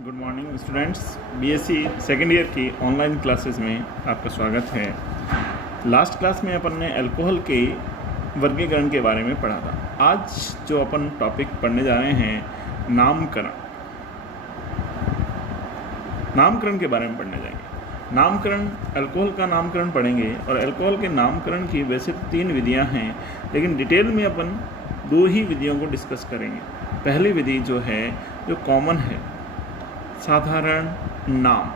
Good morning students. BSc second year की online classes में आपका स्वागत है। लास्ट क्लास में अपन ने अल्कोहल के वर्गीकरण के बारे में पढ़ा था। आज जो अपन टॉपिक पढ़ने जा रहे हैं नामकरण के बारे में पढ़ने जाएंगे। नामकरण, अल्कोहल का नामकरण पढ़ेंगे और अल्कोहल के नामकरण की वैसे तो 3 विधियां हैं, लेकिन डिटेल में अपन 2 ही विधियों को डिस्कस करेंगे। पहली विधि जो है, जो कॉमन है, साधारण नाम,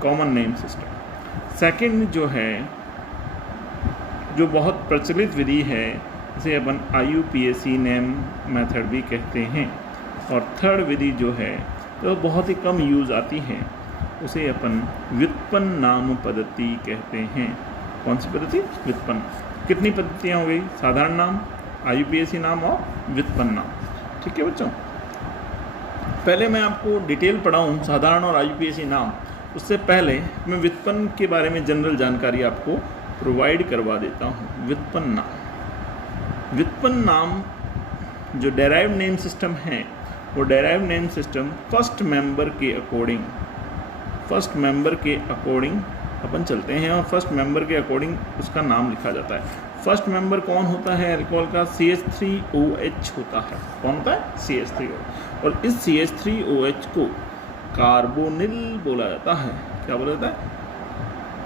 कॉमन नेम सिस्टम। सेकंड जो है, जो बहुत प्रचलित विधि है, इसे अपन IUPAC नेम मेथड भी कहते हैं। और थर्ड विधि जो है, तो बहुत ही कम यूज़ आती है, उसे अपन व्युत्पन्न नाम पद्धति कहते हैं। कौन सी पद्धति? व्युत्पन्न। कितनी पद्धतियाँ हो गई? साधारण नाम, IUPAC नाम और व्युत्पन्न नाम। ठीक है बच्चों, पहले मैं आपको डिटेल पढ़ाऊँ साधारण और IUPAC नाम, उससे पहले मैं व्युत्पन्न के बारे में जनरल जानकारी आपको प्रोवाइड करवा देता हूँ। व्युत्पन्न नाम जो डेराइव्ड नेम सिस्टम है, वो derived name system first member के अकॉर्डिंग अपन चलते हैं और फर्स्ट मेंबर के अकॉर्डिंग उसका नाम लिखा जाता है। फर्स्ट मेंबर कौन होता है अल्कोहल का? CH3OH होता है। कौन होता है? CH3OH। और इस CH3OH को कार्बोनिल बोला जाता है। क्या बोला जाता है?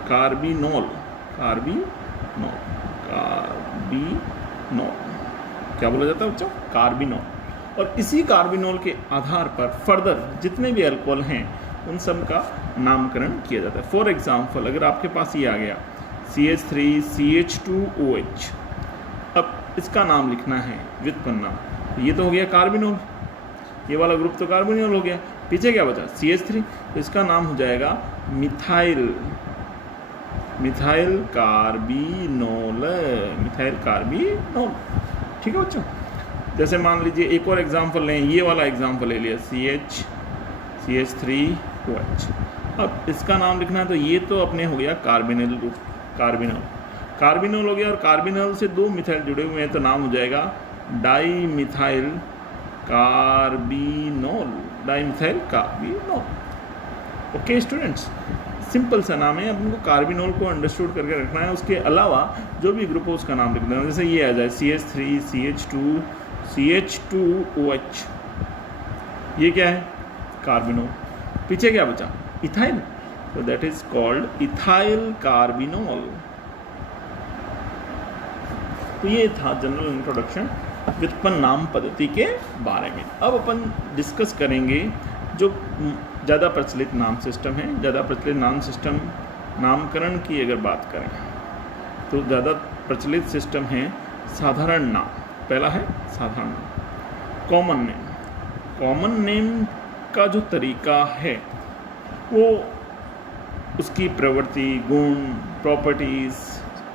कार्बिनोल। क्या बोला जाता है बच्चों? कार्बिनोल। और इसी कार्बिनोल के आधार पर फर्दर जितने भी अल्कोहल हैं उन सब का नामकरण किया जाता है। फॉर एग्जाम्पल, अगर आपके पास ये आ गया CH3CH2OH, अब इसका नाम लिखना है व्युत्पन्न नाम। ये तो हो गया कार्बिनोल, ये वाला ग्रुप तो कार्बिनोल हो गया। पीछे क्या बचा? CH3, तो इसका नाम हो जाएगा मिथाइल कार्बिनोल। ठीक है बच्चों। जैसे मान लीजिए एक और एग्जाम्पल लें, ये वाला एग्जाम्पल ले लिया CH3OH। अब इसका नाम लिखना है, तो ये तो अपने हो गया कार्बिनोल ग्रुप, कार्बिनोल हो गया। और कार्बिनोल से 2 मिथाइल जुड़े हुए हैं, तो नाम हो जाएगा dimethyl carbinol. Okay students, simple सा नाम है। अब उनको कार्बिनोल को अंडरस्टूड करके रखना है। उसके अलावा जो भी ग्रुप हो उसका नाम लिख देना। जैसे ये आ जाए CH3CH2OH, ये क्या है? कार्बिनोल। पीछे क्या बचा? इथाइल, तो that is called ethyl carbinol. तो ये था जनरल इंट्रोडक्शन व्युत्पन्न नाम पद्धति के बारे में। अब अपन डिस्कस करेंगे जो ज़्यादा प्रचलित नाम सिस्टम है। ज़्यादा प्रचलित नाम सिस्टम, नामकरण की अगर बात करें तो ज़्यादा प्रचलित सिस्टम है साधारण नाम। पहला है साधारण नाम। कॉमन नेम का जो तरीका है वो उसकी प्रवृत्ति, गुण, प्रॉपर्टीज़,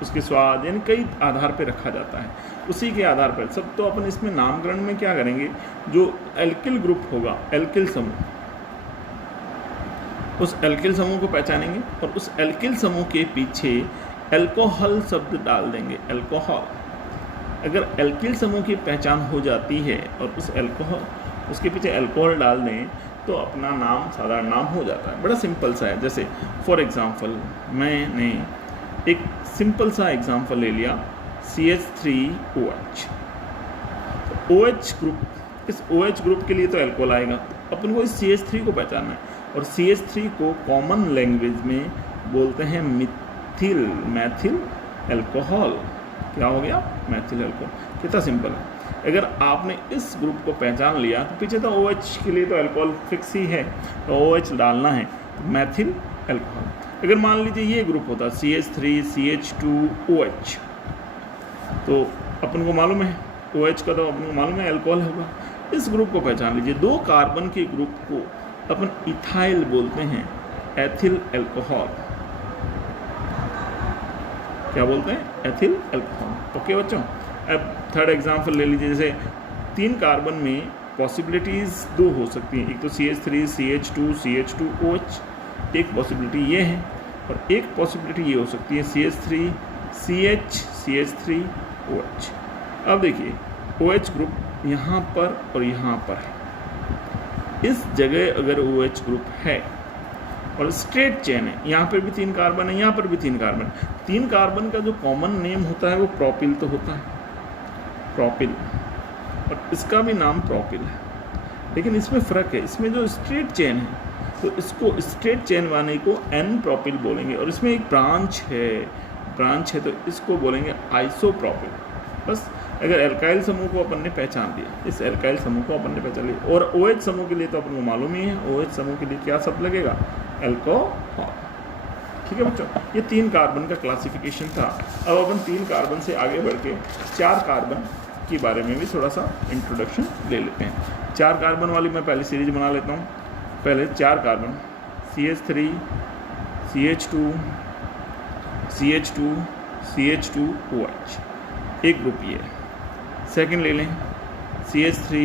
उसके स्वाद, यानी कई आधार पे रखा जाता है। उसी के आधार पर सब, तो अपन इसमें नामकरण में क्या करेंगे, जो एल्किल ग्रुप होगा, एल्किल समूह, उस एल्किल समूह को पहचानेंगे और उस एल्किल समूह के पीछे अल्कोहल शब्द डाल देंगे। अल्कोहल, अगर एल्किल समूह की पहचान हो जाती है और उसके पीछे अल्कोहल डाल दें तो अपना नाम साधारण नाम हो जाता है। बड़ा सिंपल सा है। जैसे फॉर एग्जांपल मैंने एक सिंपल सा एग्जांपल ले लिया CH3OH। तो OH ग्रुप, इस OH ग्रुप के लिए तो अल्कोहल आएगा, अपन को इस CH3 को पहचानना है। और CH3 को कॉमन लैंग्वेज में बोलते हैं मैथिल अल्कोहल। क्या हो गया? मैथिल अल्कोहल। कितना सिंपल है। अगर आपने इस ग्रुप को पहचान लिया तो पीछे तो OH के लिए तो अल्कोहल फिक्स ही है, तो OH डालना है, मैथिल अल्कोहल। अगर मान लीजिए ये ग्रुप होता CH3CH2OH, तो अपन को मालूम है OH का, तो अपन को मालूम है अल्कोहल होगा। इस ग्रुप को पहचान लीजिए। 2 कार्बन के ग्रुप को अपन इथाइल बोलते हैं, एथिल अल्कोहल। क्या बोलते हैं? Ethyl alcohol. ओके बच्चों, अब थर्ड एग्जांपल ले लीजिए। जैसे 3 कार्बन में पॉसिबिलिटीज़ 2 हो सकती हैं। एक तो CH3CH2CH2OH, एक पॉसिबिलिटी ये है, और एक पॉसिबिलिटी ये हो सकती है CH3OH। अब देखिए OH ग्रुप यहाँ पर और यहाँ पर है। इस जगह अगर OH ग्रुप है और स्ट्रेट चेन है, यहाँ पर भी 3 कार्बन है, यहाँ पर भी 3 कार्बन, 3 कार्बन का जो कॉमन नेम होता है वो प्रोपिल तो होता है, प्रोपिल, और इसका भी नाम प्रोपिल है। लेकिन इसमें फ़र्क है, इसमें जो स्ट्रेट चेन है तो इसको स्ट्रेट चेन वाले को एन प्रोपिल बोलेंगे, और इसमें एक ब्रांच है तो इसको बोलेंगे आइसोप्रोपिल। बस अगर एल्काइल समूह को अपन ने पहचान लिया, इस एल्काइल समूह को अपन ने पहचान लिया, और OH समूह के लिए तो अपन को मालूम ही है, OH समूह के लिए क्या शब्द लगेगा, एल्कोहल। ठीक है बच्चों, ये 3 कार्बन का क्लासिफिकेशन था। अब अपन 3 कार्बन से आगे बढ़ के 4 कार्बन के बारे में भी थोड़ा सा इंट्रोडक्शन ले लेते हैं। 4 कार्बन वाली मैं पहले सीरीज बना लेता हूँ। पहले 4 carbon CH3 CH2 CH2 CH2 OH, एक ग्रुप ये है। सेकंड ले लें CH3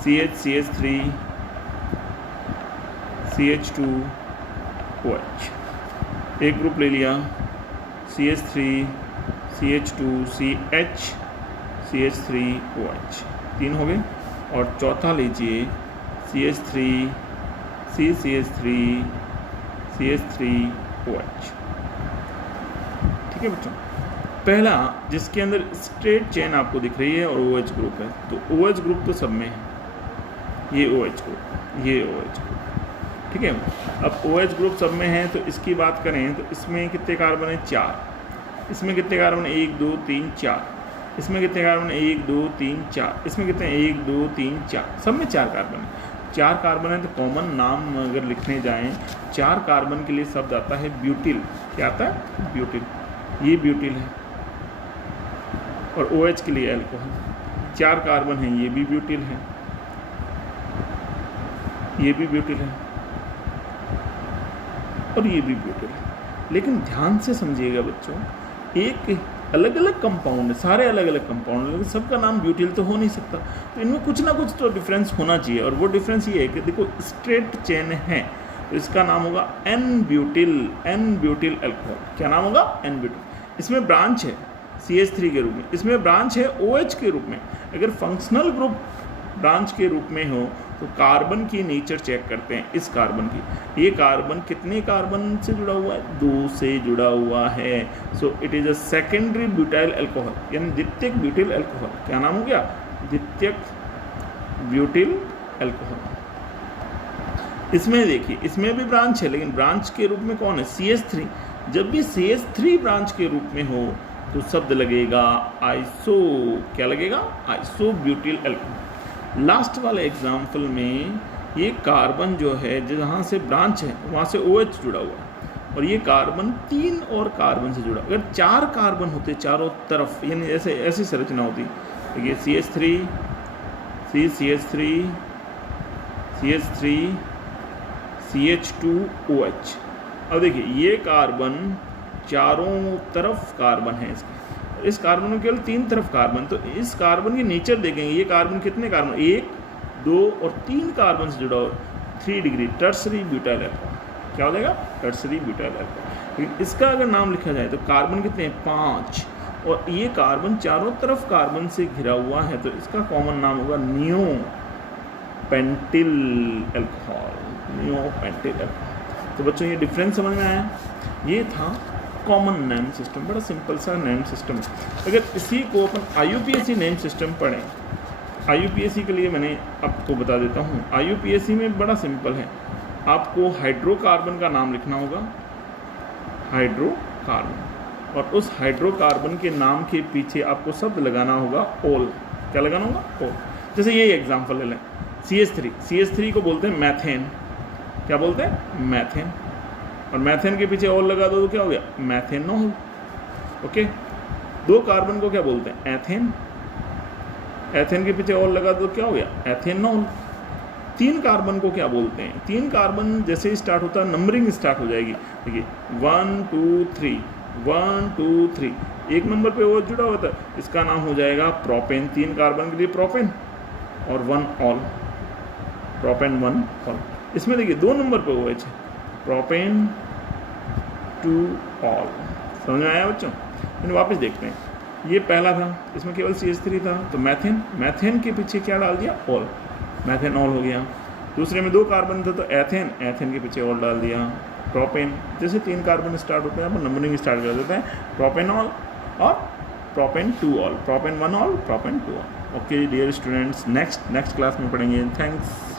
CH3 CH2 OH, एक ग्रुप ले लिया CH3 CH2 CH CH3 OH, 3 हो गए। और चौथा लीजिए CH3 CH3 CH3 OH। ठीक है बच्चों, पहला जिसके अंदर स्ट्रेट चेन आपको दिख रही है और OH ग्रुप है, तो OH ग्रुप तो सब में है, ये OH ग्रुप, ये OH ग्रुप। ठीक है, अब OH ग्रुप सब में है तो इसकी बात करें तो इसमें कितने कार्बन है, 4। इसमें कितने कार्बन है, 1 2 3 4। इसमें कितने कार्बन है, 1 2 3 4। इसमें कितने, 1 2 3 4, सब में 4 कार्बन है। 4 कार्बन है तो कॉमन नाम अगर लिखने जाएं, 4 कार्बन के लिए शब्द आता है ब्यूटिल। क्या आता है, ब्यूटिल, ये ब्यूटिल है। और OH के लिए अल्कोहल। 4 कार्बन है, ये भी ब्यूटिल है, ये भी ब्यूटिल है, और ये भी ब्यूटिल है। लेकिन ध्यान से समझिएगा बच्चों, एक अलग अलग कंपाउंड है, सारे अलग अलग कंपाउंड, लेकिन सबका नाम ब्यूटिल तो हो नहीं सकता, तो इनमें कुछ ना कुछ तो डिफरेंस होना चाहिए। और वो डिफरेंस ये है कि देखो स्ट्रेट चेन है तो इसका नाम होगा एन ब्यूटिल अल्कोहल। क्या नाम होगा, एन ब्यूटिल। इसमें ब्रांच है CH3 के रूप में, इसमें ब्रांच है OH के रूप में। अगर फंक्शनल ग्रुप ब्रांच के रूप में हो तो कार्बन की नेचर चेक करते हैं। इस कार्बन की, ये कार्बन कितने कार्बन से जुड़ा हुआ है, 2 से जुड़ा हुआ है। So it is a secondary butyl alcohol, यानी द्वितीयक ब्यूटिल अल्कोहल। क्या नाम हो गया, द्वितीयक ब्यूटिल अल्कोहल। इसमें देखिए, इसमें भी ब्रांच है, लेकिन ब्रांच के रूप में कौन है, CH3। जब भी CH3 ब्रांच के रूप में हो तो शब्द लगेगा आइसो, क्या लगेगा, आइसो ब्यूटिल अल्कोहल। लास्ट वाले एग्जाम्पल में ये कार्बन जो है जहाँ से ब्रांच है वहाँ से OH जुड़ा हुआ है, और ये कार्बन 3 और कार्बन से जुड़ा। अगर 4 कार्बन होते चारों तरफ, यानी ऐसे ऐसी संरचना होती, देखिए CH3 CH3 CH3 CH2 OH। अब देखिए ये कार्बन चारों तरफ कार्बन है इसके, इस कार्बन में केवल 3 तरफ कार्बन। तो इस कार्बन की नेचर देखेंगे, ये कार्बन कितने कार्बन, 1 2 और 3 कार्बन से जुड़ा हो, 3 डिग्री टर्सरी ब्यूटाइल अल्कोहल। क्या हो जाएगा, टर्सरी ब्यूटाइल अल्कोहल। लेकिन इसका अगर नाम लिखा जाए तो कार्बन कितने हैं, 5, और ये कार्बन चारों तरफ कार्बन से घिरा हुआ है, तो इसका कॉमन नाम होगा neo pentyl alcohol, neo pentyl alcohol. तो बच्चों ये डिफरेंस समझ में आया, ये था कॉमन नेम सिस्टम, बड़ा सिंपल सा नेम सिस्टम। अगर इसी को अपन IUPAC नेम सिस्टम पढ़ें, IUPAC के लिए मैंने आपको बता देता हूँ। IUPAC में बड़ा सिंपल है, आपको हाइड्रोकार्बन का नाम लिखना होगा, हाइड्रोकार्बन, और उस हाइड्रोकार्बन के नाम के पीछे आपको शब्द लगाना होगा ओल। क्या लगाना होगा, ओल। जैसे ये एग्जाम्पल ले लें, CH3 को बोलते हैं मैथेन। क्या बोलते हैं, मैथेन, और मैथेन के पीछे और लगा दो तो क्या हो गया, मैथेनॉल। ओके, 2 कार्बन को क्या बोलते हैं, एथेन, एथेन के पीछे और लगा दो तो क्या हो गया, एथेनॉल। 3 कार्बन को क्या बोलते हैं, 3 कार्बन जैसे ही स्टार्ट होता है नंबरिंग स्टार्ट हो जाएगी। देखिए 1 2 3 1 2 3, 1 नंबर पे वो जुड़ा हुआ था, इसका नाम हो जाएगा प्रोपेन। 3 कार्बन के लिए प्रोपेन, और 1 ऑल, प्रोपेन 1 ऑल। इसमें देखिए 2 नंबर पे वो है, प्रोपेन 2 ऑल। समझ में आया बच्चों। फिर वापस देखते हैं, ये पहला था, इसमें केवल CH3 था, तो मैथेन, मैथेन के पीछे क्या डाल दिया, ऑल, मैथेनॉल हो गया। दूसरे में 2 कार्बन था तो एथेन, एथेन के पीछे ऑल डाल दिया। प्रोपेन, जैसे 3 कार्बन स्टार्ट होते हैं अपन नंबरिंग स्टार्ट कर देते हैं, प्रोपेनॉल और propane 2 ol, propane 1 ol, propane 2 ol. Okay dear students, next class में पढ़ेंगे। थैंक्स।